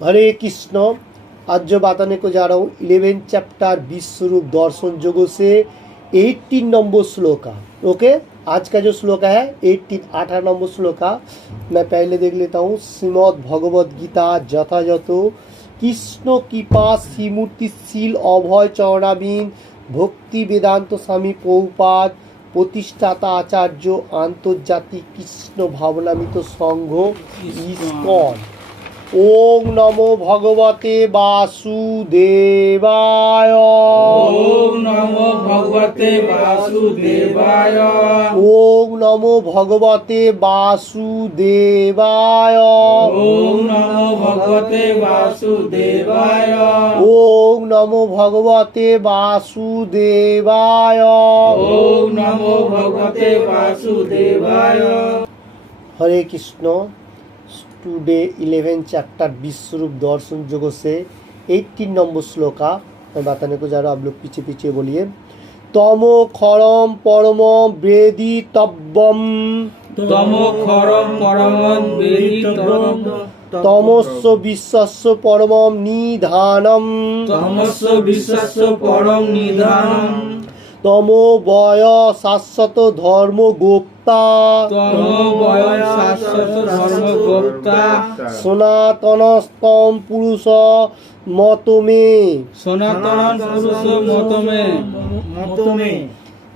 हरे कृष्ण। आज जो बताने को जा रहा हूँ 11 चैप्टर विश्वरूप दर्शन जोगो से 18 नंबर श्लोका। ओके, आज का जो श्लोका है 18 नंबर श्लोका मैं पहले देख लेता हूँ। श्रीमद् भगवद गीता যথাযথ কৃষ্ণ কৃপা শ্রীমূর্তিশীল অভয় চরণাবিন ভক্তি বেদান্ত স্বামী প্রভুপাদ প্রতিষ্ঠাতা আচার্য আন্তর্জাতিক কৃষ্ণ ভাবনামিত সংঘ ইসকন। ओम नमो भगवते वासुदेवाय। ओम नमो भगवते वासुदेवाय। ओम नमो भगवते वासुदेवाय। ओम नमो भगवते वासुदेवाय। ओम नमो भगवते वासुदेवाय। ओम नमो भगवते वासुदेवाय। हरे कृष्ण। टुडे 11 चैप्टर विश्वरूप दर्शन जोग से 18 नंबर श्लोका मैं बताने को जा रहा हूँ, आप लोग पीछे पीछे बोलिए। तमो खरम परम वेदितव्यम। तमो खरम परम वेदितव्यम। तमस्व विश्वस्य परमं निधानम। तमस्व विश्वस्य परम निधानम। तमो वय शाश्वत धर्म गोप्ता। तमो वय शाश्वत धर्म गोप्ता। सनातनस्तम पुरुष मत में। सनातन पुरुष मत में।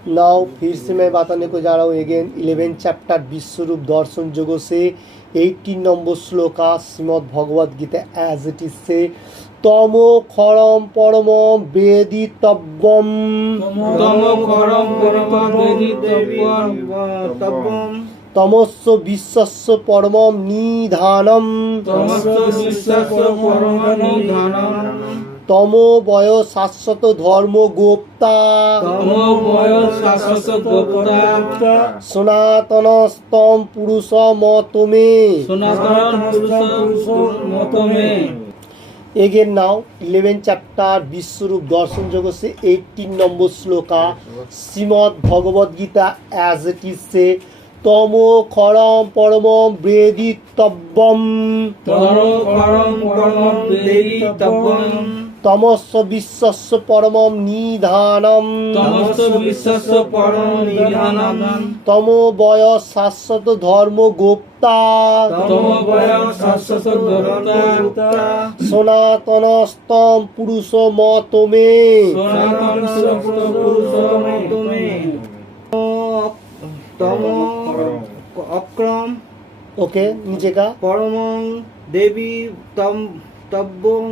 नाउ फिर से मैं बताने को जा रहा हूँ अगेन 11 चैप्टर विश्वरूप दर्शन जोगो से 18 number shloka Shrimad Bhagavad Gita as it is से तमो खरम परम वेदितव्यम। तमो खरम परम वेदितव्यम। तमस्व विश्वस्य परमं निधानम। तमस्व विश्वस्य परम निधानम। तमो वय शाश्वत धर्म गोप्ता। तमो वय शाश्वत गोप्ता। सनातनस्तम पुरुष मत में। सनातन पुरुष मत में। Again now 11 chapter Vishwarup Darshan Yog से 18 number shloka Shrimad Bhagavad Gita as it is से तमो खरम परम वेदितव्यम। तमो खरम परम वेदितव्यम। तमस्व विश्वस्य परमं निधानम। तमस्व विश्वस्य परम निधानम। तमो वय शाश्वत धर्म गोप्ता। तमो वय शाश्वत गोप्ता। सनातनस्तम पुरुष मत में। सनातन पुरुष मत में। तमो अक्रम। ओके, नीचे का परमं देवी तब्बं।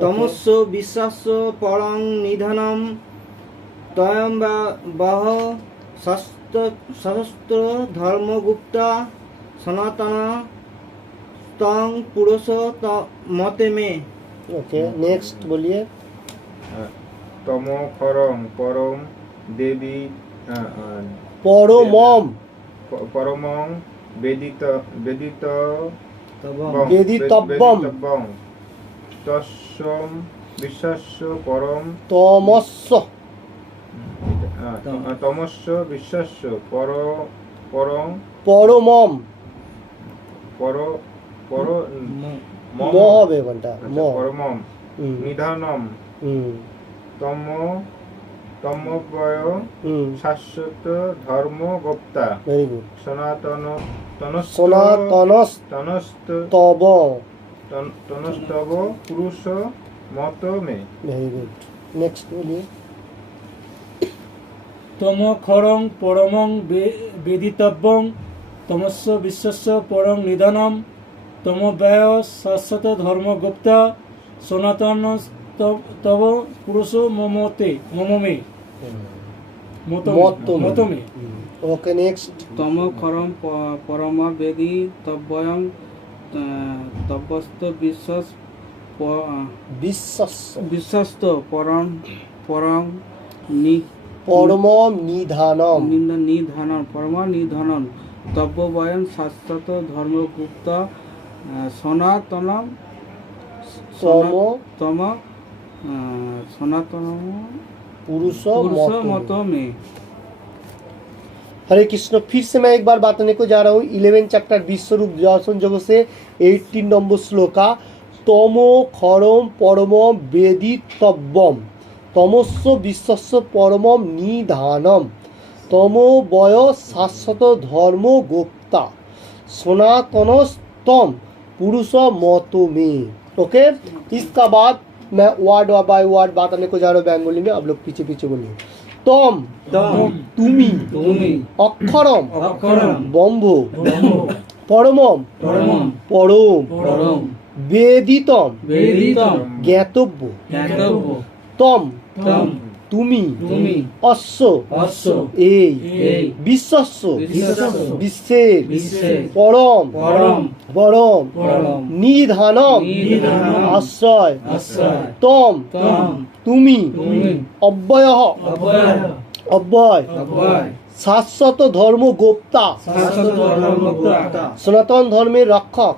तमस्व विश्वस्य परं निधनम। तयं बह सहस्त्र धर्मगुप्ता। सनातन तं पुरुष मत में। ओके, नेक्स्ट बोलिए। तमो खरम परम देवी परमं परमं वेदितव्यम। तस्म विश्वस्य परम तमस्व तमस्व विश्वस्य परम परमं म হবে কোনটা ম परमं निधानम। तमोवय शाश्वत धर्म गोप्ता। Very good. तनस्तव पुरुष मत में। Very good. नेक्स्ट बोलिए। तमो खरं परमं वेदितव्यं। तमस्व विश्वस्य परं निधानम। तमो वय शाश्वत धर्म गुप्ता। सनातन तव पुरुष मम में। Okay, next. तमो खरम परम वेदितव्यं। तपस्त विश्वस्त परम निधानम। परम निधानम। तब्ब वयं शाश्वत धर्मगुप्त। सनातन सनातन पुरुष मत में। हरे कृष्ण। फिर से मैं एक बार बताने को जा रहा हूँ 11 चैप्टर विश्वरूप दर्शन जगह से 18 नंबर श्लोका। तमो खरम परमम वेदितव्यम तमस्व विश्वस्य परमम निधानम तमो बय शाश्वत धर्म गोप्ता सनातनस्तम पुरुष मतो में। ओके, इसका बाद मैं वर्ड बाय वर्ड बताने को जा रहा हूँ बंगाली में, आप लोग पीछे पीछे बोलिए। तम तुमी अक्षरम ब्रह्म परमम परम वेदितम ज्ञातव्य तम तुमी अश्व এই বিশ্বস্য বিশ্বের পরম নিধানম আশ্রয় তম তুমি অব্যয়ঃ অব্যয় শাশ্বত ধর্ম গোপ্তা সনাতন ধর্মের রক্ষক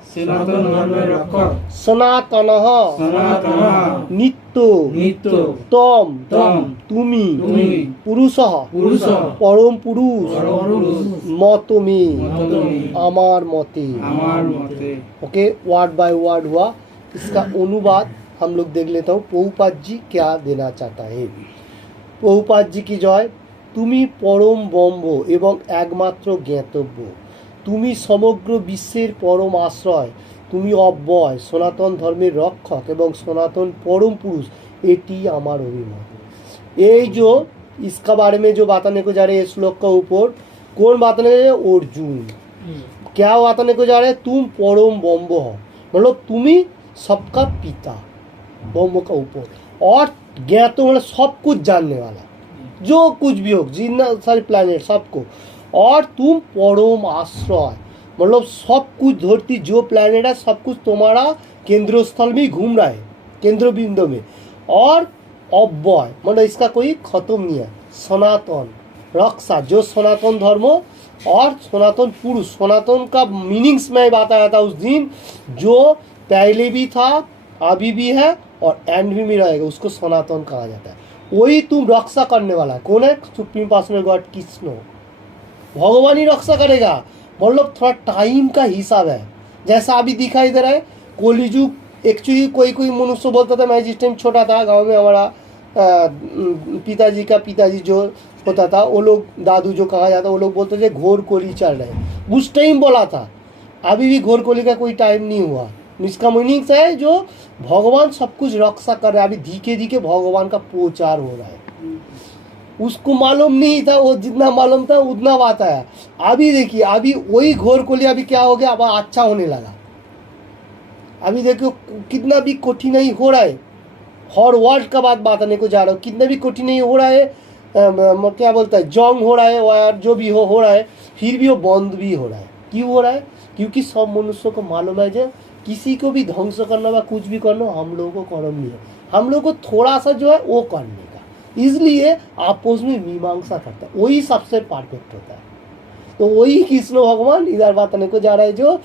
সনাতনঃ নিত্য তম তুমি পুরুষঃ परम पुरुष मतमे अमार मते। ओके, वर्ड बाय वर्ड हुआ। इसका अनुवाद हम लोग देख लेता हूँ। प्रभुपाद जी क्या देना चाहता है। प्रभुपाद जी की जय। তুমি পরম ব্রহ্ম এবং একমাত্র জ্ঞাতব্য, তুমি সমগ্র বিশ্বের পরম আশ্রয়, তুমি অব্যয় সনাতন ধর্মের রক্ষক এবং সনাতন परम पुरुष, এটি আমার অভিমত। এই जो इसका बारे में जो बताने को जा रहे हैं श्लोक का ऊपर, कौन बताने को जा रहे हैं? अर्जुन। क्या बताने को जा रहे हैं? तुम परम ब्रह्म हो, मतलब तुम्ही सबका पिता ब्रह्म का ऊपर, और ज्ञात मतलब सब कुछ जानने वाला, जो कुछ भी हो, जितना सारे प्लैनेट सबको, और तुम परम आश्रय मतलब सब कुछ धरती जो प्लैनेट है सब कुछ तुम्हारा केंद्र स्थल में घूम रहा है, केंद्र बिंदु में, और अव्यय मतलब इसका कोई खत्म नहीं है। सनातन रक्षा जो सनातन धर्म और सनातन पुरुष, सनातन का मीनिंग्स में बताया था उस दिन, जो पहले भी था अभी भी है और एंड भी रहेगा, उसको सनातन कहा जाता है। वही तुम रक्षा करने वाला। कौन है? सुप्रीम पर्सनल गॉड कृष्ण, भगवान ही रक्षा करेगा। मतलब थोड़ा टाइम का हिसाब है, जैसा अभी दिखाई दे रहा है कलियुग। एक्चुअली कोई मनुष्य बोलता था, मैं जिस टाइम छोटा था गांव में, हमारा पिताजी का पिताजी जो होता था, वो लोग दादू जो कहा जाता, वो लोग बोलते थे घोर कोली चल रहे, उस टाइम बोला था। अभी भी घोर कोली का कोई टाइम नहीं हुआ। इसका मीनिंग्स है जो भगवान सब कुछ रक्षा कर रहा है। अभी धीरे धीरे भगवान का प्रचार हो रहा है। उसको मालूम नहीं था, वो जितना मालूम था उतना बात आया। अभी देखिए, अभी वही घोर कोली अभी क्या हो गया, अब अच्छा होने लगा। अभी देखो कितना भी कठिनाई हो रहा है, हर वर्ल्ड का बात बताने को जा रहा हूँ। कितना भी कठिनाई हो रहा है, क्या बोलता है, जंग हो रहा है, और जो भी हो रहा है, फिर भी वो बंद भी हो रहा है। क्यों हो रहा है? क्योंकि सब मनुष्यों को मालूम है जो किसी को भी ध्वंस करना व कुछ भी करना हम लोगों को कर्म नहीं है, हम लोग को थोड़ा सा जो है वो करने का, इसलिए आपस में मीमांसा करता है, वही सबसे परफेक्ट होता है। तो वही कृष्ण भगवान इधर बताने को जा रहा है। जो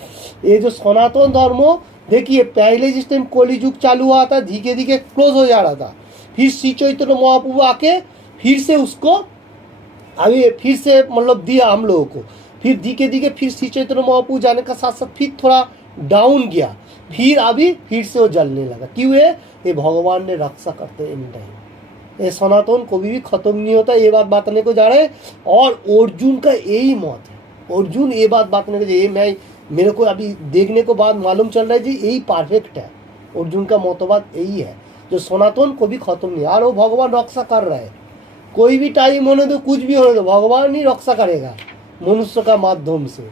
ये जो सनातन धर्म, देखिए पहले जिस टाइम कलियुग चालू हुआ था, धीरे धीरे क्लोज हो जा रहा था, फिर श्री चैतन्य महाप्रभु आके फिर से उसको अभी फिर से मतलब दिया हम लोगों को। फिर धीरे धीरे फिर श्री चैतन्य महाप्रभु जाने का साथ साथ फिर थोड़ा डाउन गया, फिर अभी फिर से वो जलने लगा। क्यों है? ये भगवान ने रक्षा करते हैं इन टाइम। ये सनातन कभी भी खत्म नहीं होता, ये बात बताने को जा रहे हैं। और अर्जुन का यही मत है, अर्जुन ये बात बताने को, ये मैं मेरे को अभी देखने को बाद मालूम चल रहा है जी यही परफेक्ट है। अर्जुन का मतवाद यही है, जो सनातन कभी खत्म नहीं, और वो भगवान रक्षा कर रहा है। कोई भी टाइम होने दो, कुछ भी होने दो, भगवान ही रक्षा करेगा मनुष्य का माध्यम से।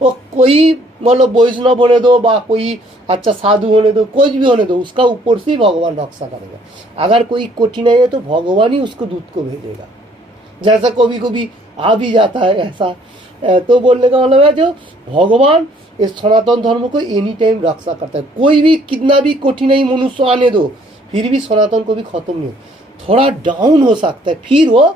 वो कोई मतलब वैष्णव होने दो बा कोई अच्छा साधु होने दो, कुछ भी होने दो, उसका ऊपर से ही भगवान रक्षा करेगा। अगर कोई कठिनाई है तो भगवान ही उसको दूत को भेजेगा। जैसा कभी कभी आ भी जाता है ऐसा, तो बोलने का मतलब है जो भगवान इस सनातन धर्म को एनी टाइम रक्षा करता है। कोई भी कितना भी कठिनाई मनुष्य आने दो, फिर भी सनातन को भी खत्म नहीं हो, थोड़ा डाउन हो सकता है, फिर वो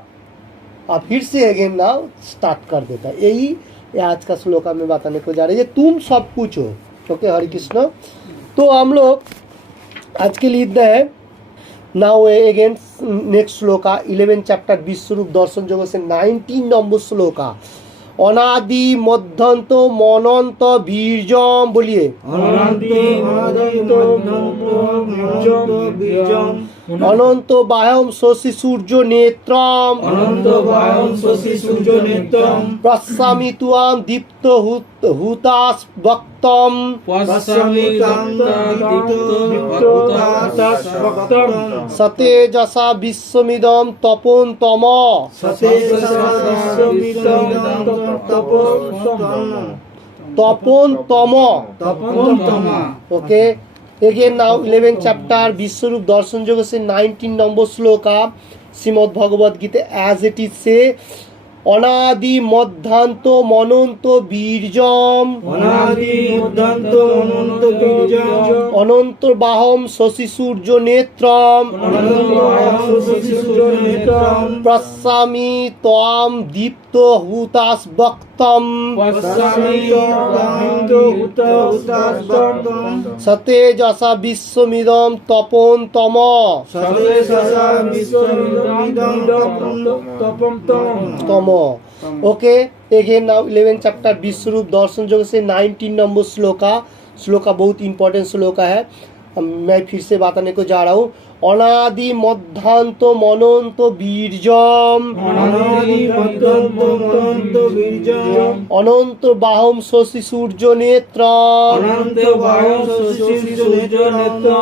फिर से अगेन नाउ स्टार्ट कर देता है। यही आज का श्लोका में बताने को जा रही है, तुम सब कुछ हो। ओके, हरे कृष्ण। तो हम लोग आज के लिए इतना है। Now again next shloka 11 chapter Vishwarup Darshan Yoga से 19 नंबर श्लोका। অনাদি মধ্যান্ত মনন্ত বীর্যম বলিয়ে অনন্ত বাহম শশী সূর্য নেত্রম প্রস্বামি তুয়াম দীপ্ত হুতাস বক্তম সতেজসা বিশ্বমিদম তপন্তম তপন্তম okay again now 11th chapter Vishwarup Darshan Yoga से 19 number shloka Shrimad Bhagavad Gita as it is say অনাদি মধ্যান্ত মনন্ত বীর্যম অনন্ত বাহম শশী সূর্য নেত্রম প্রস্বামি ত্বাম দীপ্ত হুতাস বক্তম সতেজসা বিশ্বমিদম তপন্তম तम okay again now 11th chapter Vishwarup Darshan Yoga से 19 नंबर श्लोका बहुत इंपॉर्टेंट श्लोका है। मैं फिर से बताने को जा रहा हूँ। अनादि मध्यांत मनंत बीर्जम अनंत बाहुम शशि सूर्य नेत्रम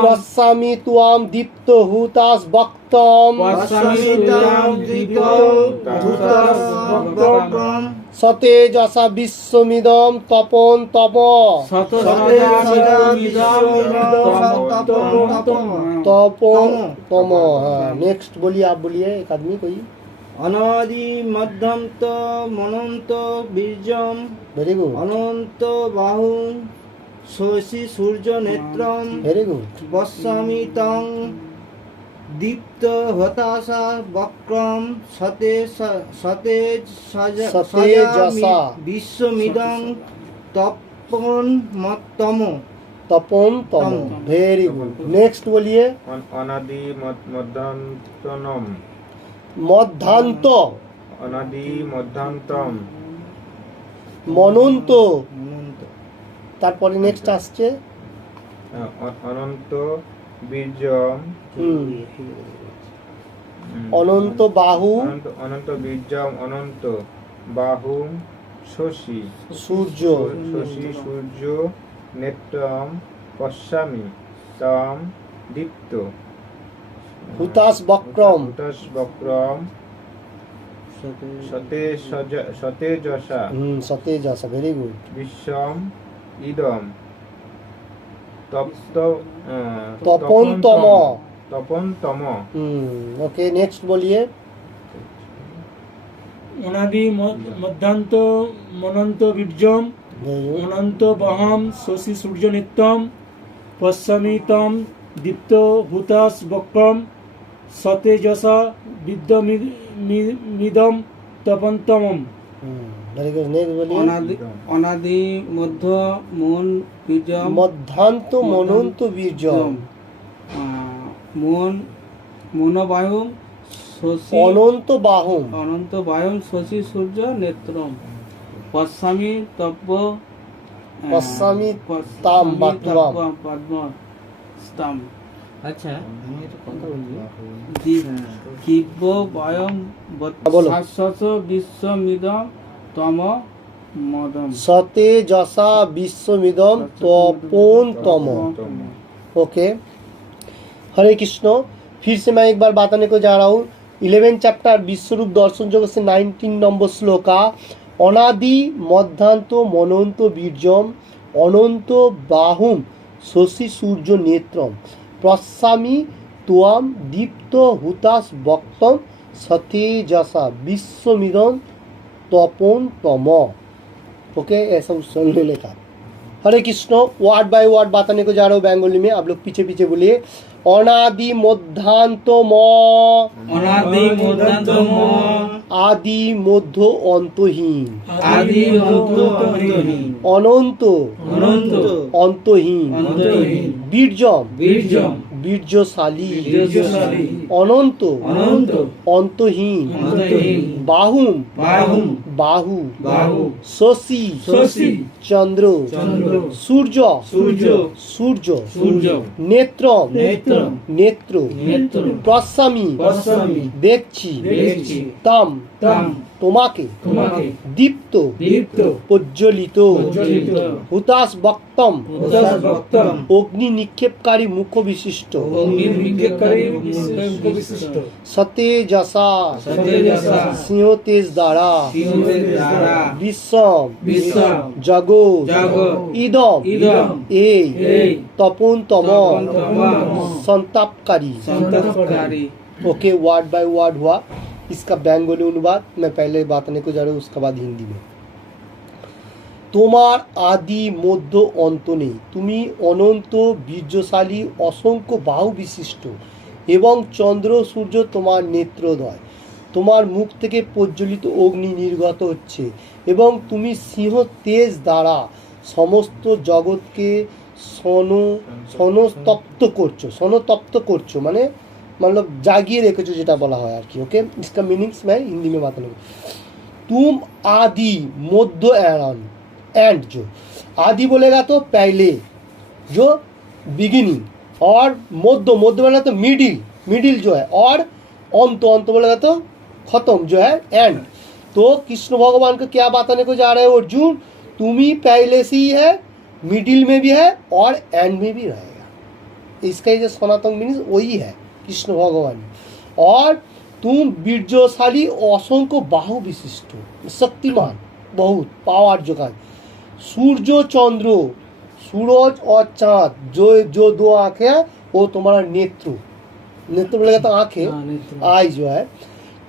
पश्यामि त्वाम दीप्त हुतास भक्तम सतेजसा विश्वमिदम तपन तप तपन तम। हाँ नेक्स्ट बोलिए, आप बोलिए एक आदमी कोई। अनादि मध्यंत मनंत बीजम वेरी गुड, अनंत बाहु शशि सूर्य नेत्रम वेरी गुड, पश्यामि तं दीप्त हताशा वक्रम सतेजसा विश्वमिदं तपन तम तपन तम। वेरी गुड, नेक्स्ट बोलिए। অনাদি মধ্যান্তনম মধ্যান্ত অনাদি মধ্যান্তম মনন্ত, তারপরে নেক্সট আসছে অনন্ত বীর্যম অনন্ত বাহু অনন্ত বীর্যম অনন্ত বাহু শশী সূর্য সূর্য নেত্রম পশ্যামি তম দীপ্ত হুতাস বক্রম হুতাস বক্রম সতেজসা সতেজসা। ভেরি গুড, বিশ্বম ইদম তপনতম। তপনতম। ओके नेक्स्ट बोलिए। অনাদি মধ্যান্ত মনন্ত বীর্যম অনন্ত বাহম শশী সূর্য নিত্যম পশ্যামি তম দীপ্ত হুতাস বক্রম সতেজসা বিদ্যমিদম তপন্তমম। वेरी गुड, नेक्स्ट बोलिए। অনাদি মধ্য মন বীর্যম মধ্যান্ত মনন্ত বীর্যম মন মনোবায়ুম শশী অনন্ত বাহুম অনন্ত বায়ুম শশী সূর্য নেত্রম পশ্যামি তব্য পশ্যামি তাম বাত্রাম। পদ্ম স্তাম। আচ্ছা আমি একটা কথা বলবো দিব্য বায়ম বলো। শাশ্বত বিশ্বমিদম তম মদম সতেজসা বিশ্বমিদম তপনতম। ओके हरे कृष्ण। फिर से मैं एक बार बताने को जा रहा हूँ। 11 चैप्टर विश्वरूप दर्शन योग से 19 नंबर श्लोका অনাদি মধ্যান্ত মনন্ত বীর্যম অনন্ত বাহুম শশী সূর্য নেত্রম প্রস্বামি त्वाम दीप्त हुतास वक्तम सतेजसा विश्वमिदं तपन तम। ओके ऐसा उस ने लिखा। हरे कृष्ण। वर्ड बाय वर्ड बताने को जा रहा हूँ बंगाली में, आप लोग पीछे पीछे बोलिए। अनादि मध्यांत म অনাদি মধ্যান্ত ম आदि मध्य अंतहीन আদি মধ্য অন্তহীন अनंत অনন্ত अंतहीन অন্তহীন बीर्जम বীর্যম বীর্যশালী বীর্যশালী, অনন্ত অনন্ত, অন্তহীন অন্তহীন, বাহুম বাহুম, বাহু বাহু, শশী শশী, চন্দ্র চন্দ্র, সূর্য সূর্য, সূর্য সূর্য, নেত্রম নেত্রম, নেত্র নেত্র, প্রস্বামী পশ্চামি, দেখছি দেখছি, তাম তাম, তোমাকে তোমাকে, দীপ্ত দীপ্ত, প্রজ্বলিত প্রজ্বলিত, হুতাশ বক্তম উদাস বক্তম, অগ্নি নিক্ষেপকারী মুখ বিশিষ্ট অগ্নি নিক্ষেপকারী বিশিষ্ট, সতেজসা সতেজসা, সিংহ তেজ দ্বারা সিংহের দ্বারা বিশ্বম বিশ্বম, জগৎ জগৎ ইদম ইদম, এই এই, তপনতম তপনতম, संतापकारी संतापकारी। ओके वर्ड बाय वर्ड हुआ। इसका बेंगोली अनुवाद मैं पहले बताने को जा रहा हूँ, उसके बाद हिंदी में। তোমার আদি মধ্য অন্ত নেই, তুমি অনন্ত বীর্যশালী অসংখ্য বাহু বিশিষ্ট এবং চন্দ্র সূর্য তোমার নেত্রদ্বয়, তোমার মুখ থেকে প্রজ্বলিত অগ্নি নির্গত হচ্ছে এবং তুমি সিংহ তেজ দ্বারা সমস্ত জগৎকে সনতপ্ত করছো মানে मतलब জাগিয়ে রেখেছো যেটা বলা হয় আর কি। ओके इसका मीनिंग्स मैं हिंदी में बात करूँगा। तुम आदि मध्य एंड जो आदि बोलेगा तो पहले जो बिगिनिंग, और मध्य बोलेगा तो मिडिल जो है, और अंत बोलेगा तो खत्म जो है एंड। तो कृष्ण भगवान को क्या बताने को जा रहे हो अर्जुन, तुम ही पहले से ही है, मिडिल में भी है और एंड में भी रहेगा। इसका जो सनातन मीनिंग वही है कृष्ण भगवान। और तुम बीर्जशाली असंख्य बाहु विशिष्ट शक्तिमान बहुत पावर जो का सूर्य चंद्र सूरज और चांद जो दो आंखें हैं वो तुम्हारा नेत्र बोलेगा तो आंखें आई जो है।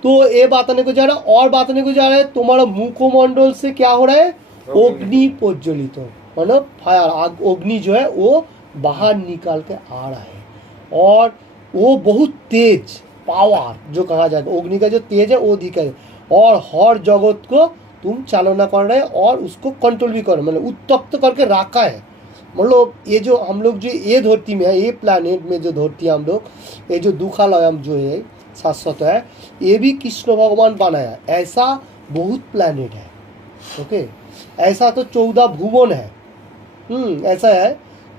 तो ये बताने को जा रहा है, और बताने को जा रहा है तुम्हारा मुखमंडल से क्या हो रहा है, अग्नि प्रज्वलित मतलब फायर अग्नि जो है वो बाहर निकाल के आ रहा है, और वो बहुत तेज पावर जो कहा जाएगा अग्नि का जो तेज है वो दिखाए, और हर जगत को तुम चालना कर रहे हैं और उसको कंट्रोल भी कर रहे, मतलब उत्तप्त करके रखा है। मतलब ये जो हम लोग जो ये धरती में है, ये प्लानिट में जो धरती है हम लोग, ये जो दुखालयम जो है शाश्वत है, ये भी कृष्ण भगवान बनाया। ऐसा बहुत प्लानिट है। ओके ऐसा तो 14 भुवन है, ऐसा है।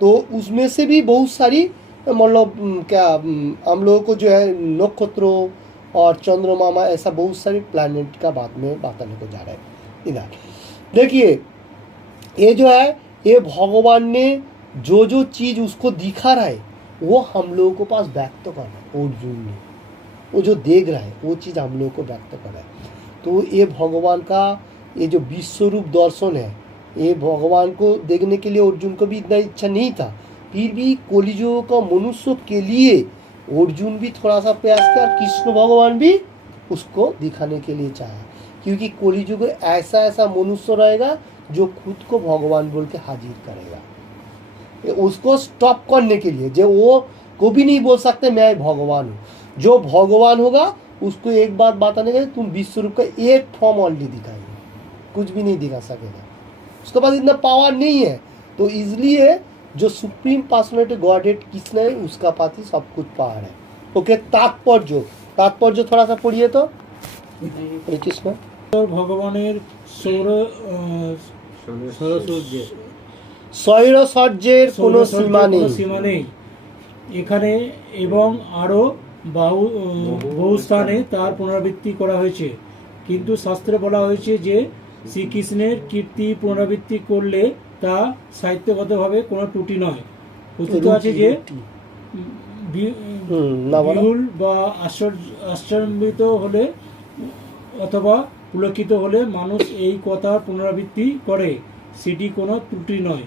तो उसमें से भी बहुत सारी मतलब क्या हम लोगों को जो है नक्षत्रों और चंद्रमा ऐसा बहुत सारी प्लैनेट का बाद में बताने को जा रहा है। इधर देखिए ये जो है ये भगवान ने जो चीज़ उसको दिखा रहा है वो हम लोगों को पास व्यक्त कर रहा है अर्जुन ने, वो जो देख रहा है वो चीज़ हम लोगों को व्यक्त कर रहा है। तो ये भगवान का ये जो विश्वरूप दर्शन है, ये भगवान को देखने के लिए अर्जुन को भी इतना इच्छा नहीं था, फिर भी कलियुग का मनुष्य के लिए अर्जुन भी थोड़ा सा प्रयास किया, कृष्ण भगवान भी उसको दिखाने के लिए चाहा, क्योंकि कलियुग ऐसा मनुष्य रहेगा जो खुद को भगवान बोल के हाजिर करेगा। उसको स्टॉप करने के लिए जो वो कभी नहीं बोल सकते मैं भगवान हूँ, जो भगवान होगा उसको एक बात बताने के लिए तुम विश्वरूप का एक फॉर्म ऑलरेडी दिखाएंगे, कुछ भी नहीं दिखा सकेगा, उसके पास इतना पावर नहीं है। तो इसलिए जो सुप्रीम पर्सनैलिटी गॉडहेड कृष्ण है उसका पास ही सब कुछ पावर है। ओके तात्पर्य थोड़ा सा पढ़िए तो हरे कृष्ण। ভগবানের সৌরসহ্যের কোনো সীমা নেই, সীমা নেই এখানে, এবং আরও বহু স্থানে তার পুনরাবৃত্তি করা হয়েছে। কিন্তু শাস্ত্রে বলা হয়েছে যে শ্রীকৃষ্ণের কীর্তি পুনরাবৃত্তি করলে তা সাহিত্যগতভাবে কোনো ত্রুটি নয়। কথিত আছে যে বিহুল বা আশ্চর্যান্বিত হলে অথবা পুলকিত হলে মানুষ এই কথার পুনরাবৃত্তি করে, সেটি কোনো ত্রুটি নয়।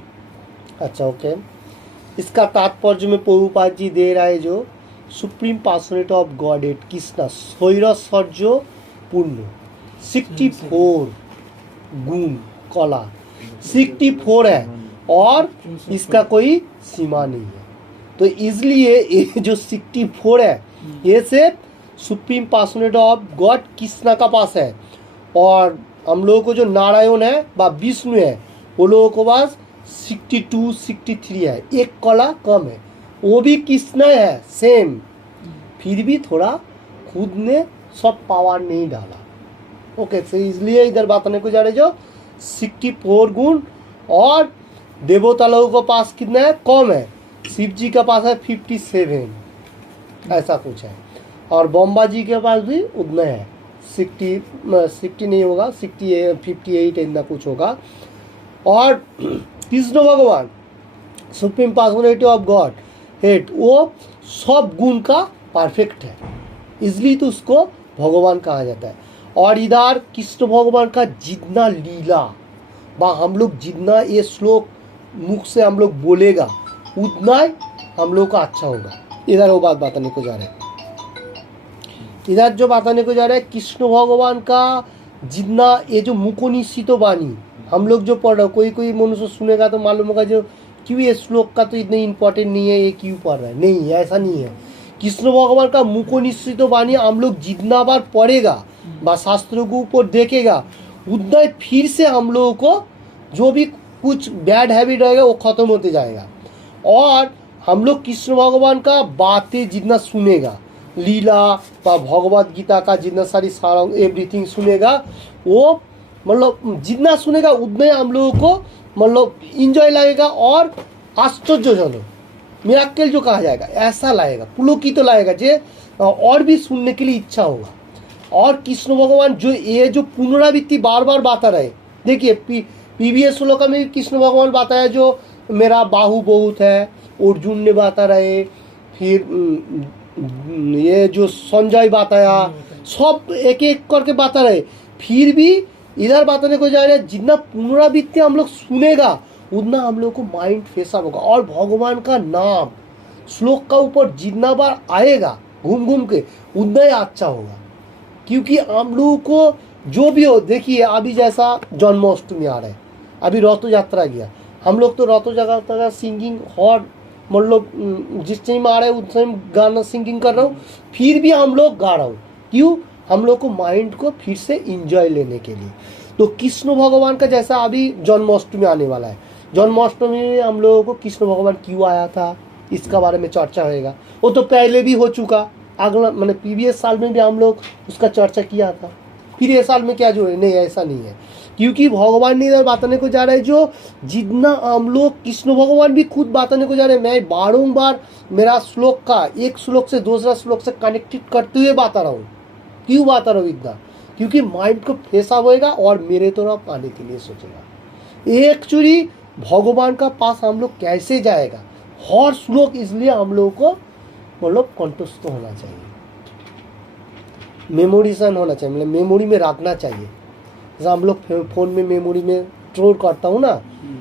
अच्छा ओके इसका तात्पर्य में प्रभुपाद जी दे रहा है जो supreme personality of godhead Krishna सौरसह्य पूर्ण 64 गुण कला 64 है और इसका कोई सीमा नहीं है। तो इसलिए ये जो 64 है ये सिर्फ supreme personality of God Krishna का पास है, और हम लोगों को जो नारायण है व विष्णु है वो लोगों को पास 62 63 है, एक कला कम है। वो भी कृष्ण है सेम, फिर भी थोड़ा खुद ने सब पावर नहीं डाला। ओके, तो इसलिए इधर बताने को जा रहे जो 64 गुण, और देवता लोगों के पास कितना है, कम है। शिव जी के पास है 57, ऐसा कुछ है, और बम्बा जी के पास भी उतना है, 60 नहीं होगा, 58 इतना कुछ होगा। और कृष्ण भगवान supreme personality of God head, वो सब गुण का परफेक्ट है, इसलिए तो उसको भगवान कहा जाता है। और इधर कृष्ण भगवान का जितना लीला बा हम लोग जितना ये श्लोक मुख से हम लोग बोलेगा उतना ही हम लोग का अच्छा होगा। इधर वो बात बताने को जा रहे हैं, इधर जो बताने को जा रहा है कृष्ण भगवान का जितना ये जो मुकोनिश्चित वाणी हम लोग जो पढ़ रहे, कोई मनुष्य सुनेगा तो मालूम होगा जो क्यों ये श्लोक का तो इतना इम्पोर्टेंट नहीं है, ये क्यों पढ़ रहा है, नहीं ऐसा नहीं है। कृष्ण भगवान का मुकोनिश्चित वाणी हम लोग जितना बार पढ़ेगा व शास्त्रों के ऊपर देखेगा उतना ही फिर से हम लोगों को जो भी कुछ बैड हैबिट रहेगा वो खत्म होते जाएगा। और हम लोग कृष्ण भगवान का बातें जितना सुनेगा, लीला व भगवत गीता का जितना सारी सारा एवरीथिंग सुनेगा, वो मतलब जितना सुनेगा उतना ही हम लोगों को मतलब इंजॉय लगेगा और आश्चर्यजनक मिराकल जो कहा जाएगा ऐसा लाएगा, पुलकित तो लाएगा जे और भी सुनने के लिए इच्छा होगा। और कृष्ण भगवान जो ये जो पुनरावृत्ति बार बार बाता रहे, देखिए प्रीवियस श्लोक में कृष्ण भगवान बताया जो मेरा बाहु बहुत है, अर्जुन ने बाता रहे, फिर ये जो संजय बताया, सब एक एक करके बाता रहे, फिर भी इधर बताने को जा रहे हैं जितना पुनरावृत्ति हम लोग सुनेगा उतना हम लोग को माइंड फ्रेश होगा। और भगवान का नाम श्लोक का ऊपर जितना बार आएगा घूम घूम के उतना ही अच्छा होगा, क्योंकि हम लोगों को जो भी हो, देखिए अभी जैसा जन्माष्टमी आ रहा है, अभी रथ यात्रा गया, हम लोग तो रथ यात्रा सिंगिंग और मतलब जिस टाइम आ रहा है उस टाइम गाना सिंगिंग कर रहा हूँ, फिर भी हम लोग गा रहा हूँ, क्यों, हम लोग को माइंड को फिर से इंजॉय लेने के लिए। तो कृष्ण भगवान का जैसा अभी जन्माष्टमी आने वाला है, जन्माष्टमी में हम लोगों को कृष्ण भगवान क्यों आया था इसका बारे में चर्चा होएगा। वो तो पहले भी हो चुका, अगला मैंने प्रीवियस साल में भी हम लोग उसका चर्चा किया था, फिर ये साल में क्या जो है, नहीं ऐसा नहीं है, क्योंकि भगवान ने इधर बताने को जा रहे हैं जो जितना हम लोग कृष्ण भगवान भी खुद बताने को जा रहे हैं, मैं बारंबार मेरा श्लोक का एक श्लोक से दूसरा श्लोक से कनेक्टेड करते हुए बता रहा हूँ। क्यों बता रहा हूँ इतना, क्योंकि माइंड को फ्रेश होएगा और मेरे तरफ आने के लिए सोचेगा। एक्चुअली भगवान का पास हम लोग कैसे जाएगा, हर श्लोक इसलिए हम लोगों को मतलब कंठस्थ होना चाहिए, मेमोरीशन होना चाहिए, मतलब मेमोरी में रखना चाहिए। जैसे हम लोग फोन में मेमोरी में स्टोर करता हूँ ना,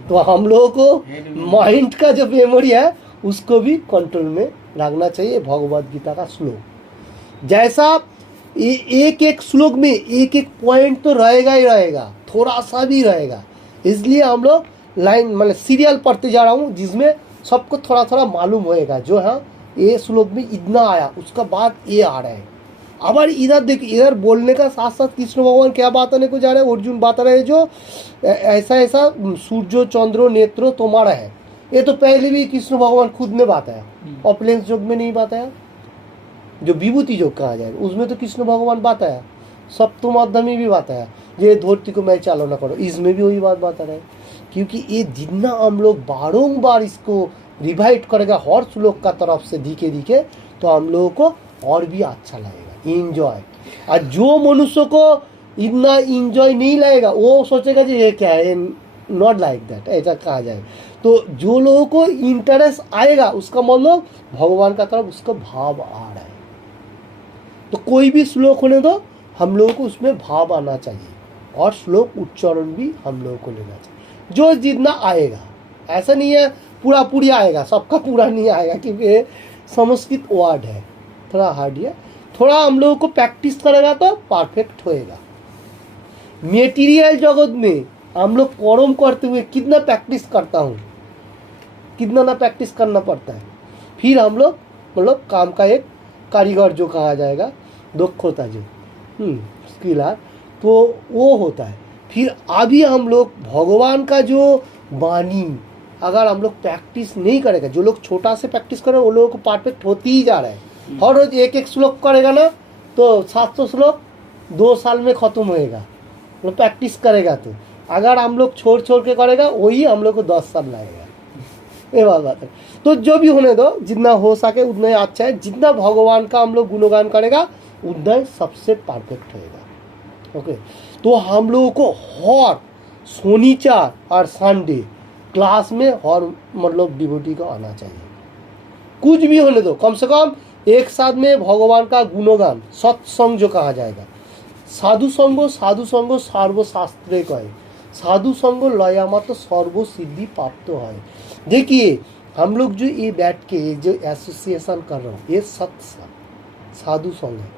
तो हम लोगों को माइंड का जो मेमोरी है उसको भी कंट्रोल में रखना चाहिए। भगवत गीता का श्लोक जैसा एक एक श्लोक में एक एक पॉइंट तो रहेगा ही रहेगा, थोड़ा सा भी रहेगा, इसलिए हम लोग लाइन मतलब सीरियल पढ़ते जा रहा हूँ जिसमें सबको थोड़ा थोड़ा मालूम होएगा जो हाँ ये श्लोक में इतना आया उसका बाद ये आ रहा है। अब इधर देखिए, इधर बोलने का साथ साथ कृष्ण भगवान क्या बताने को जा रहे हैं, अर्जुन बता रहे हैं जो ऐसा ऐसा सूर्यो चंद्रो नेत्रो तुम्हारा है, ये तो पहले भी कृष्ण भगवान खुद ने बताया, ऑपलेंस योग में नहीं बताया, जो विभूति योग कहा जाएगा उसमें तो कृष्ण भगवान बताया, सप्तम अध्याय में भी बताया ये धरती को मैं चालना करो, इसमें भी वही बात बता रहे हैं। क्योंकि ये जितना हम लोग बारंबार इसको रिवाइट करेगा हर श्लोक का तरफ से दिखे दिखे तो हम लोगों को और भी अच्छा लगेगा, इंजॉय। और जो मनुष्य को इतना इंजॉय नहीं लगेगा वो सोचेगा कि ये क्या है, नॉट लाइक दैट, ऐसा कहा जाए। तो जो लोगों को इंटरेस्ट आएगा उसका मतलब भगवान का तरफ उसका भाव आ रहा है। तो कोई भी श्लोक होने दो, हम लोगों को उसमें भाव आना चाहिए और श्लोक उच्चारण भी हम लोगों को लेना चाहिए जो जितना आएगा। ऐसा नहीं है पूरा पूरी आएगा, सबका पूरा नहीं आएगा क्योंकि संस्कृत वर्ड है, थोड़ा हार्ड है, थोड़ा हम लोगों को प्रैक्टिस करेगा तो परफेक्ट होएगा। मेटीरियल जगत में हम लोग कर्म करते हुए कितना प्रैक्टिस करता हूँ, कितना ना प्रैक्टिस करना पड़ता है, फिर हम लोग मतलब काम का एक कारीगर जो कहा जाएगा, दक्षता जो स्किल है तो वो होता है। फिर अभी हम लोग भगवान का जो वाणी अगर हम लोग प्रैक्टिस नहीं करेगा, जो लोग छोटा से प्रैक्टिस करे वो लोगों को परफेक्ट होती ही जा रहा है। हर रोज एक एक श्लोक करेगा ना तो 700 श्लोक 2 साल में खत्म होएगा, वो प्रैक्टिस करेगा। तो अगर हम लोग छोड़ के करेगा वही हम लोग को 10 साल लगेगा। ये बात है। तो जो भी होने दो, जितना हो सके उतना ही अच्छा है। जितना भगवान का हम लोग गुणगान करेगा उतना ही सबसे परफेक्ट होएगा। ओके, तो हम लोगों को हर शनिवार और संडे क्लास में हर मतलब डिवोटी को आना चाहिए। कुछ भी होने दो, कम से कम एक साथ में भगवान का गुणगान सत्संग जो कहा जाएगा। साधु संग सर्वशास्त्रे कहे, साधु संग लयामत सर्व सिद्धि प्राप्त है। देखिए हम लोग जो ये बैठ के जो एसोसिएशन कर रहे हो ये सत्संग साधु संग है,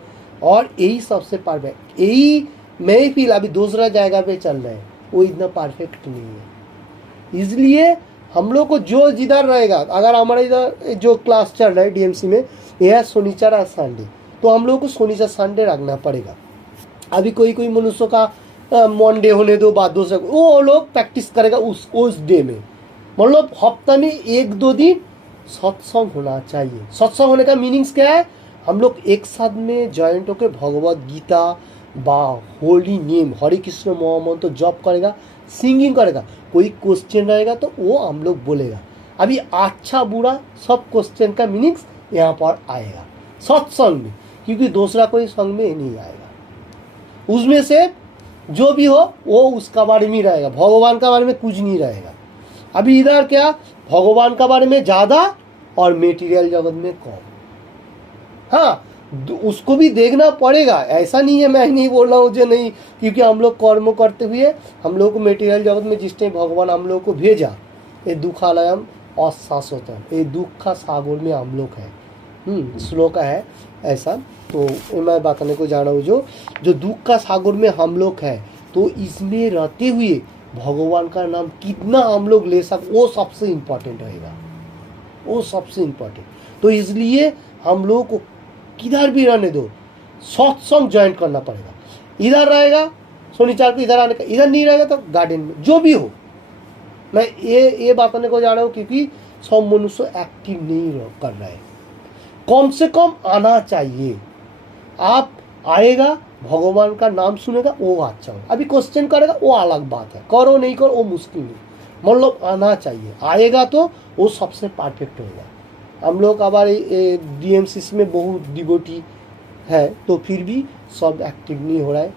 और यही सबसे परफेक्ट। यही महफिल अभी दूसरा जगह पे चल रहा है, वो इतना परफेक्ट नहीं है। इसलिए हम लोग को जो जिधर रहेगा, अगर हमारे इधर जो क्लास चल रहा है डीएमसी में यह है शनिवार और संडे, तो हम लोग को शनिवार संडे रखना पड़ेगा। अभी कोई मनुष्य का मंडे होने दो, बाद दूसरा वो लोग प्रैक्टिस करेगा उस डे में। मतलब हफ्ता में 1-2 दिन सत्संग होना चाहिए। सत्संग होने का मीनिंग्स क्या है? हम लोग एक साथ में जॉइंट होकर भगवत गीता बा होली नेम हरे कृष्ण महामंत्र जप करेगा, सिंगिंग करेगा। कोई क्वेश्चन रहेगा तो वो हम लोग बोलेगा। अभी अच्छा बुरा सब क्वेश्चन का मीनिंग्स यहाँ पर आएगा सत्संग में, क्योंकि दूसरा कोई संग में नहीं आएगा। उसमें से जो भी हो वो उसका बारे में ही रहेगा, भगवान का बारे में कुछ नहीं रहेगा। अभी इधर क्या, भगवान का बारे में ज़्यादा और मेटीरियल जगत में कम। हाँ, उसको भी देखना पड़ेगा, ऐसा नहीं है, मैं नहीं बोल रहा हूँ जो नहीं, क्योंकि हम लोग कर्म करते हुए हम लोग को मेटीरियल जगत में जिस टाइम भगवान हम लोग को भेजा, ये दुखालयम अशाश्वतम, ये दुख का सागर में हम लोग हैं। श्लोक है ऐसा। तो मैं बताने को जा रहा हूँ जो दुख का सागर में हम लोग हैं, तो इसमें रहते हुए भगवान का नाम कितना हम लोग ले सक, वो सबसे इम्पोर्टेंट रहेगा, वो सबसे इम्पोर्टेंट। तो इसलिए हम लोग को किधर भी रहने दो, सत्संग ज्वाइन करना पड़ेगा। इधर रहेगा शनिवार को इधर आने का, इधर नहीं रहेगा तो गार्डन में, जो भी हो। मैं ये बताने को जा रहा हूँ क्योंकि सब मनुष्य एक्टिव नहीं कर रहा है। कम से कम आना चाहिए। आप आएगा, भगवान का नाम सुनेगा, वो अच्छा हो। अभी क्वेश्चन करेगा वो अलग बात है, करो नहीं करो वो मुश्किल नहीं, मतलब आना चाहिए। आएगा तो वो सबसे परफेक्ट होगा। हम लोग हमारे डीएमसीसी में बहुत डिवोटी है, तो फिर भी सब एक्टिव नहीं हो रहा है,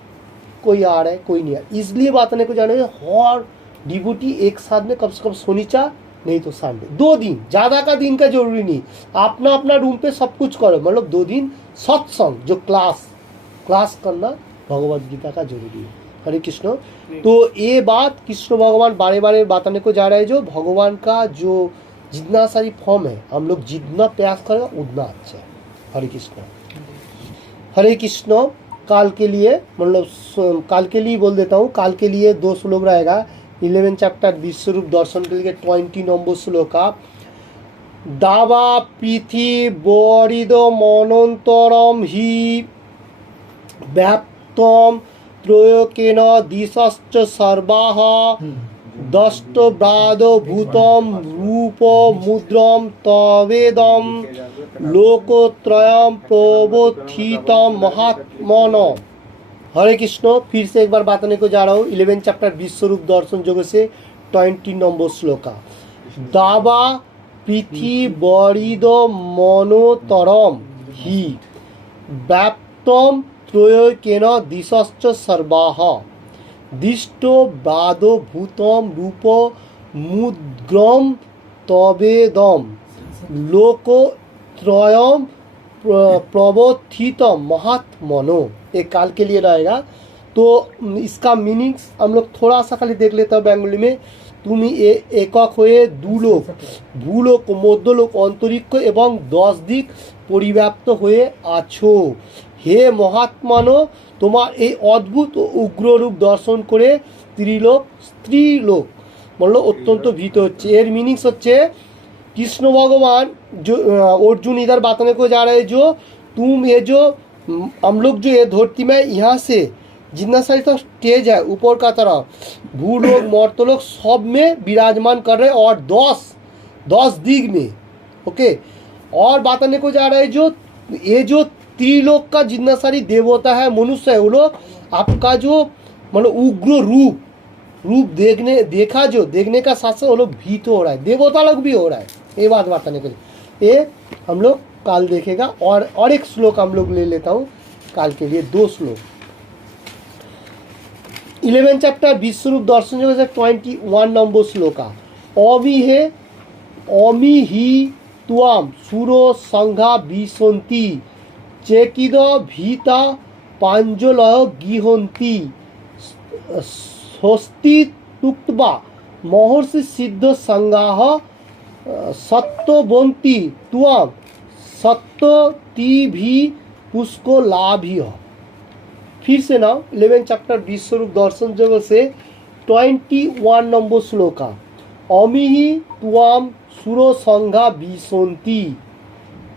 कोई आ रहा है कोई नहीं आ रहा। इसलिए बताने को जाने हर डिवोटी एक साथ में कम से कम शनिवार नहीं तो संडे 2 दिन, ज़्यादा का दिन का जरूरी नहीं, अपना अपना रूम पे सब कुछ करो, मतलब 2 दिन सत्संग जो क्लास करना भगवत गीता का जरूरी है। हरे कृष्ण। तो ये बात कृष्ण भगवान बारे बारे बताने को जा रहे हैं, जो भगवान का जो जितना सारी फॉर्म है हम लोग जितना प्रयास करेगा उतना अच्छा है। हरे कृष्ण। हरे कृष्ण। काल के लिए मतलब काल के लिए बोल देता हूँ, काल के लिए 2 श्लोक रहेगा। 11 चैप्टर विश्वरूप दर्शन के लिए 20 नंबर श्लोक। दावा पीथि बरिद मनोन्तरम ही व्याप्तम त्रयोकेन दिशश्च सर्वाः दष्ट ब्राद भूतम रूप मुद्रम तवेदम लोकोत्रयम प्रबोधितम महात्मनो। हरे कृष्ण। फिर से एक बार बताने को जा रहा हूँ 11 चैप्टर विश्वरूप दर्शन योग से 20 नंबर श्लोक। दावा पृथ्वी बरिद मनोतरम ही व्याप्तम त्रयोकेन दिशश्च सर्वाः दिष्टो बादो भूतम रूप मुद्रम तवेदम लोको त्रयम प्रबोधितम महात्मनो। एक काल के लिए रहेगा। तो इसका मीनिंग्स हम लोग थोड़ा सा खाली देख लेते हैं बंगाली में। তুমি একক হয়ে দুলোক ভূলোক মধ্যলোক অন্তরিক্ষ এবং 10 দিক পরিব্যাপ্ত হয়ে আছো। হে মহাত্মানো, তোমার এই অদ্ভুত ও উগ্র রূপ দর্শন করে স্ত্রীলোক বললো অত্যন্ত ভীত হচ্ছে। এর মিনিংস হচ্ছে कृष्ण भगवान जो अर्जुन इधर बताने को जा रहे हैं, जो तुम ये जो हम लोग जो ये धरती में यहाँ से जितना सारी तो स्टेज है ऊपर का तरफ भूलोक मर्तलोक सब में विराजमान कर रहे हैं और 10 दिग में। ओके, और बताने को जा रहा है जो ये जो त्रिलोक का जितना सारी देवता है मनुष्य है वो लोग आपका जो मतलब उग्र रूप देखने का साथ साथ वो लोग भीत हो रहा है, देवता लोग भी हो रहा है। ये बात बताने के लिए ये हम लोग काल देखेगा। और एक श्लोक हम लोग ले लेता हूँ काल के लिए, 2 श्लोक 11 चैप्टर विश्वरूप दर्शन जो 21 नंबर श्लोका। अमी ही त्वाम सुरो संघा विसंति चेकिद भीता पांजलय गिहंती स्वस्ति तुक्त्वा महर्षि सिद्ध संगाह सत्वंती त्वाम सत्ती भी पुष्को लाभी। फिर से ना 11 चैप्टर विश्वरूप दर्शन जगत से 21 नंबर श्लोका। अमिहि त्वाम सुरो संघा विसंति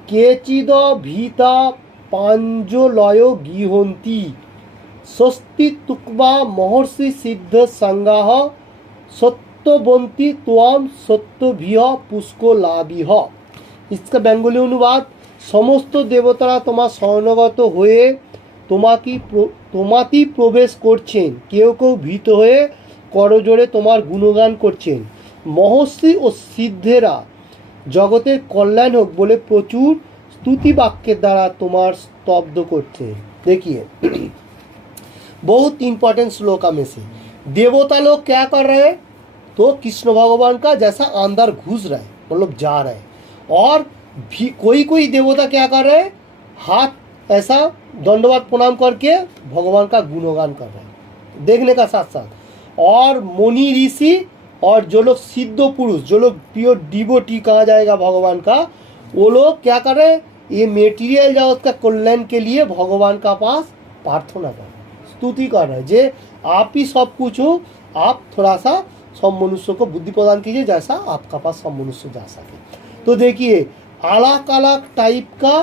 केचिद भीता पांजलय गिहंती स्वस्ति तुक्त्वा महर्षि सिद्ध संगाह सत्वंती त्वाम सत्वभिः पुष्को लाभिः। इसका बेंगली अनुवाद, समस्त देवतारा তোমার শরণাগত হয়ে তোমাতেই প্রবেশ করছেন, কেউ কেউ ভীত হয়ে করজোড়ে তোমার গুণগান করছেন। মহর্ষি ও সিদ্ধেরা জগতের কল্যাণ হোক বলে প্রচুর स्तुति वाक्य द्वारा तुम्हार स्तब्ध करते। देखिए बहुत इंपॉर्टेंट श्लोक में से देवता लोग क्या कर रहे हैं तो कृष्ण भगवान का जैसा अंदर घुस रहा है, मतलब जा रहे हैं। और भी कोई देवता क्या कर रहे हैं, हाथ ऐसा दंडवत प्रणाम करके भगवान का गुणगान कर रहे हैं देखने का साथ साथ। और मुनि ऋषि और जो लोग सिद्ध पुरुष, जो लोग प्योर डिवोटी कहा जाएगा भगवान का, वो लोग क्या कर रहे हैं, ये मेटीरियल जगत का कल्याण के लिए भगवान का पास प्रार्थना कर रहे हैं, स्तुति कर रहे हैं जे आप ही सब कुछ हो, आप थोड़ा सा सब मनुष्य को बुद्धि प्रदान कीजिए जैसा आपका पास सब मनुष्य जा सके। तो देखिए अलग अलग टाइप का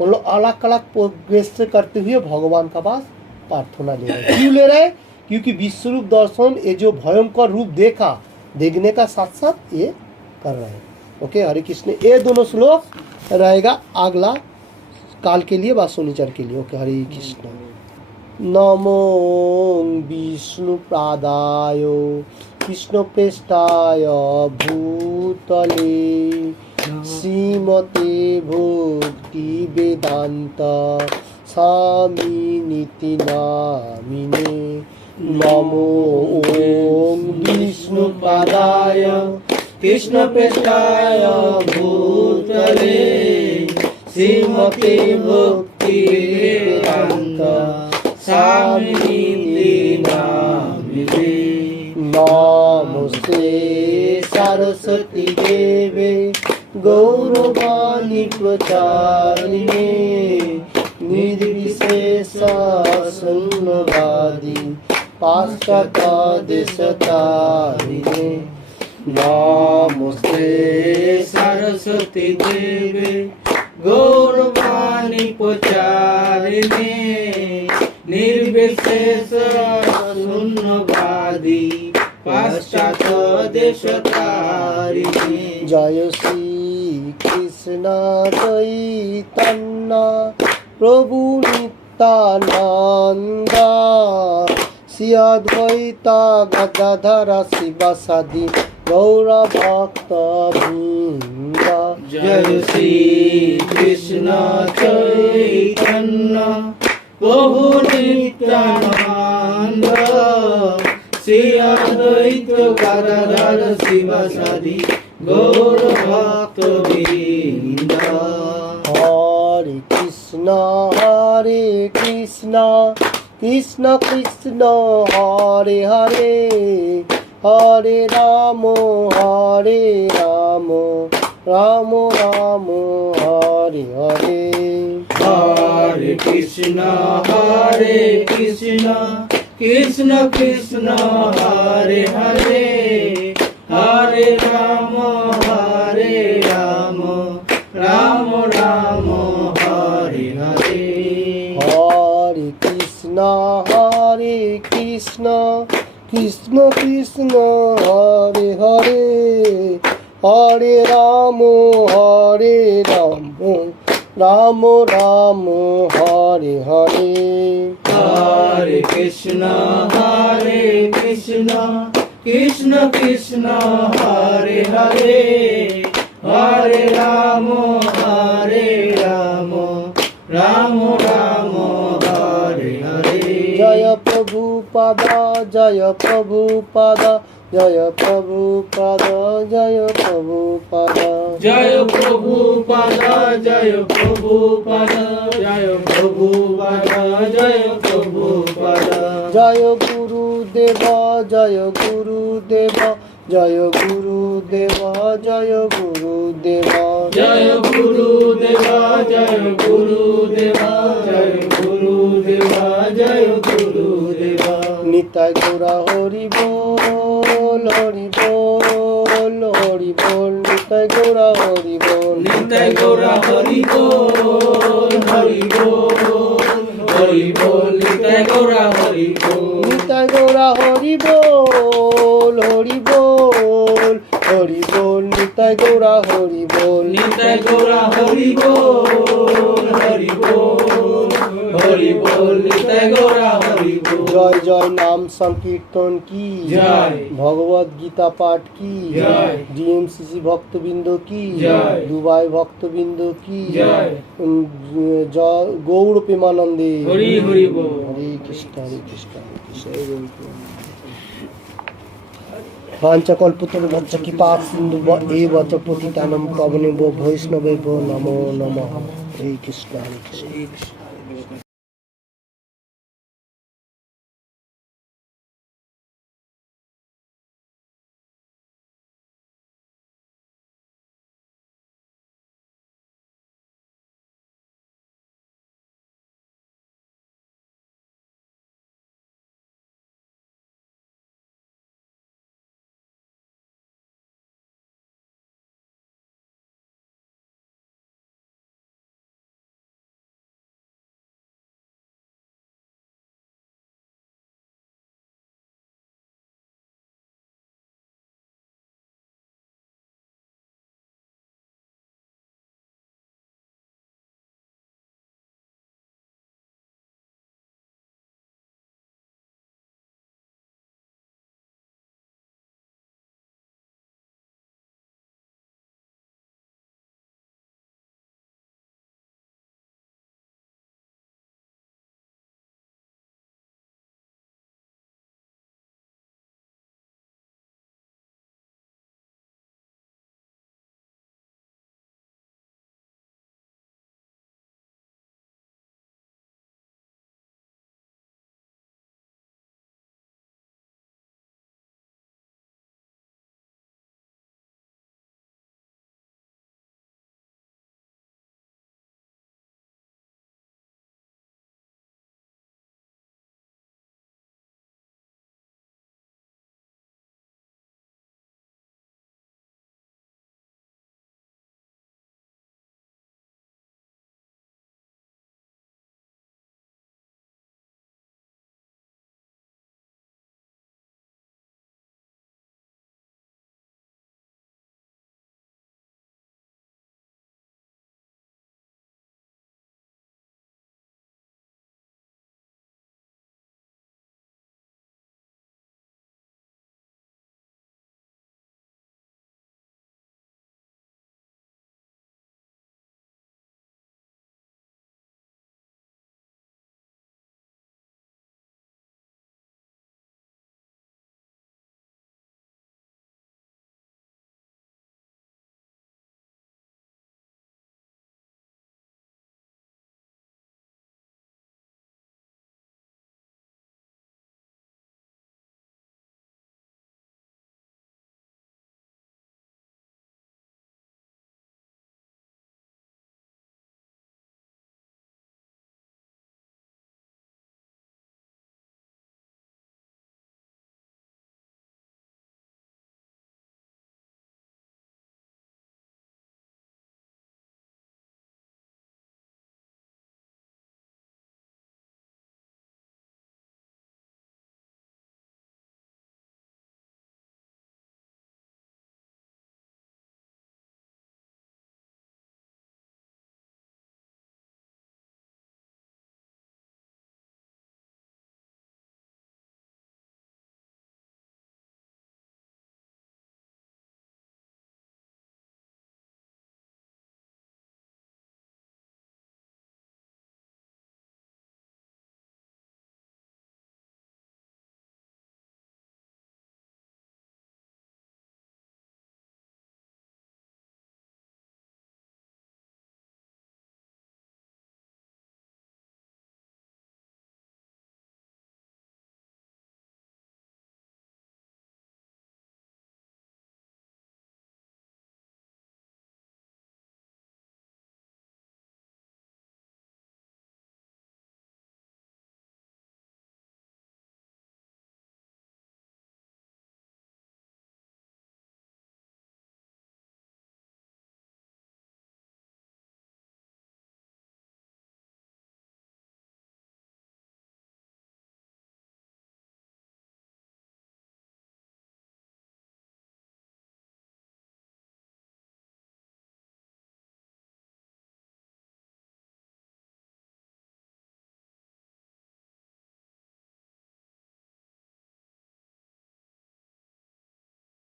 मतलब अलग अलग प्रोग्रेस से करते हुए भगवान का पास प्रार्थना ले रहे हैं। क्यों ले रहे हैं, क्योंकि विश्वरूप दर्शन ये जो भयंकर रूप देखा, देखने का साथ साथ ये कर रहे हैं। ओके, हरे कृष्ण। ये दोनों श्लोक रहेगा अगला काल के लिए व शनिचर के लिए। ओके, हरे कृष्ण। नमो विष्णु प्रादाय कृष्ण पृष्ठाय भूतले श्रीमते भक्ति वेदांत स्वामिनिति नामिने। नमो ओम विष्णु पादाय कृष्ण पृष्ठाय भूतले श्रीमते भक्ति वेदांत स्वामिनिति नामिने। नमस्ते सरस्वती देवे गौरवाणी प्रचारिणे निर्विशेष शून्यवादी पाश्चात्य देशतारिणे। नमस्ते सरस्वती देवे गौरवाणी प्रचारिणे निर्विशेष शून्यवादी पाश्चात्य देशतारिणे। जय श्री कृष्ण चैतन्य प्रभु नित्यानंद श्री अद्वैत गदाधर शिवासादि गौर भक्त वृंद। जय श्री कृष्ण चैतन्य प्रभु नित्यानंद श्री अद्वैत गदाधर शिवासादि गौर भक्त वृंद। हरे कृष्ण कृष्ण कृष्ण हरे हरे हरे राम राम राम हरे हरे। हरे कृष्ण कृष्ण कृष्ण हरे हरे हरे राम राम राम हरे हरे। हरे Krishna Krishna Krishna Krishna Hare Hare Hare Ram Ram Ram Hare Hare Hare Krishna, Hare Krishna, Krishna Krishna, Hare Hare, Hare Rama, Hare Rama, Rama Rama, Hare Hare. জয় প্রভুপাদা জয় প্রভুপাদা জয় প্রভুপাদা জয় Prabhupada Jaya Prabhupada, Jaya Prabhupada, Jaya Prabhupada, Jaya Prabhupada. জয় গুরুদেবা জয় গুরুদেবা জয় গুরুদেবা জয় গুরুদেবা Jaya Gurudeva, Jaya Gurudeva, Jaya Gurudeva, Jaya Gurudeva. Nitai Gaura Hari বল হরি বল হরি বল নিতাই গৌরা হরি বল Nitai Gaura Hari Bol, Hari Bol, Hari Bol, Nitai Gaura Hari Bol. Nitai Gaura Hari বল হরি বল হরি বল নিতাই গৌরা হরি বল Nitai Gaura Hari Bol, Hari Bol, Hari Bol, Nitai Gaura Hari Bol. জয় জয় নাম সংকীর্তন কি জয়। ভগবত গীতা পাঠ কি জয়। DMCC ভক্তবৃন্দ কি জয়। Dubai ভক্তবৃন্দ কি জয়। গৌর প্রেমানন্দে হরি হরি বল। হরে কৃষ্ণ হরে কৃষ্ণ হরে কৃষ্ণ পাঞ্চকল্পতরুভ্যশ্চ কৃপা সিন্ধু এব চ পতিতানাং পাবনেভ্যো বৈষ্ণবেভ্যো নমো নমঃ হরে কৃষ্ণ হরে কৃষ্ণ